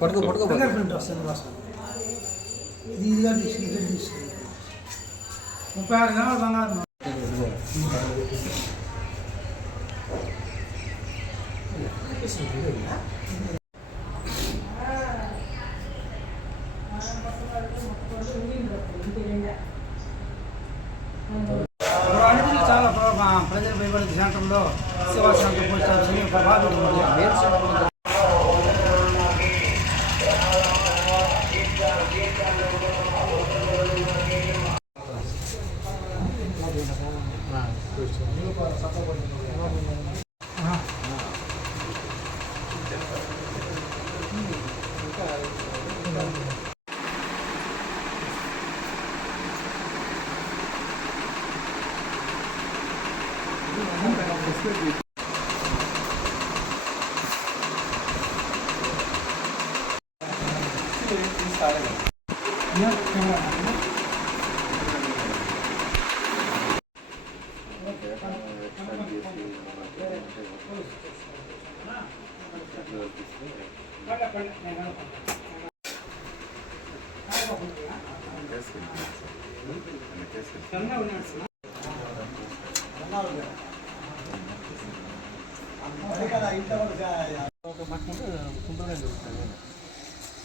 పట్టుకో పట్టుకో finger print వస్తుంది కోసం ఇది ఇదిగా తీసుకుని ఇక్కడ తీసుకుని ముప్పై ఆరు గ్రాముల బంగారం. అన్నిటికీ చాలా ప్రజలు భయపడే సేవా సెంటర్ పోస్ట్ ఆఫీస్ ప్రభావితం ఉంది.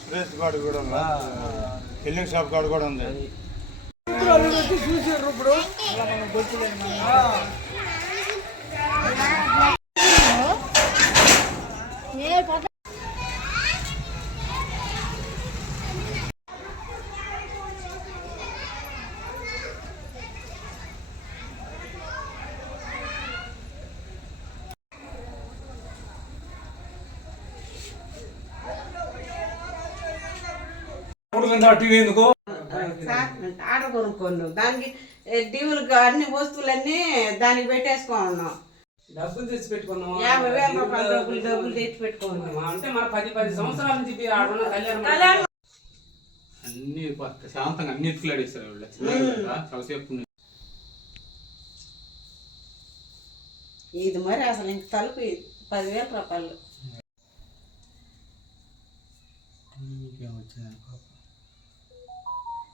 సురేష్ గాడు కూడా ఉందా? ఎల్లింగ్ షాప్ కాడు కూడా ఉంది. చూసారు ఇప్పుడు. ఆడ కొనుక్కోను దానికి డీవులకు అన్ని వస్తువులన్నీ దానికి పెట్టేసుకో ఉన్నాం డబ్బులు తెచ్చి పెట్టుకున్నాం యాభై వేల రూపాయల డబ్బులు డబ్బులు తెచ్చి పెట్టుకున్నాం అంటే మన పది పది సంవత్సరాల నుంచి ఇవి ఆడున్న కళ్యాణం కళ్యాణం. అన్ని పక్క శాంతంగా అన్ని ఎత్తులాడేస్తారు వాళ్ళు. చాలాసేపు. ఇది మరి అసలు ఇంక తలుపు. పదివేల రూపాయలు.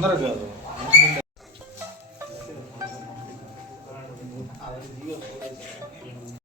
కూడా అట్టే తొందరగా కాదు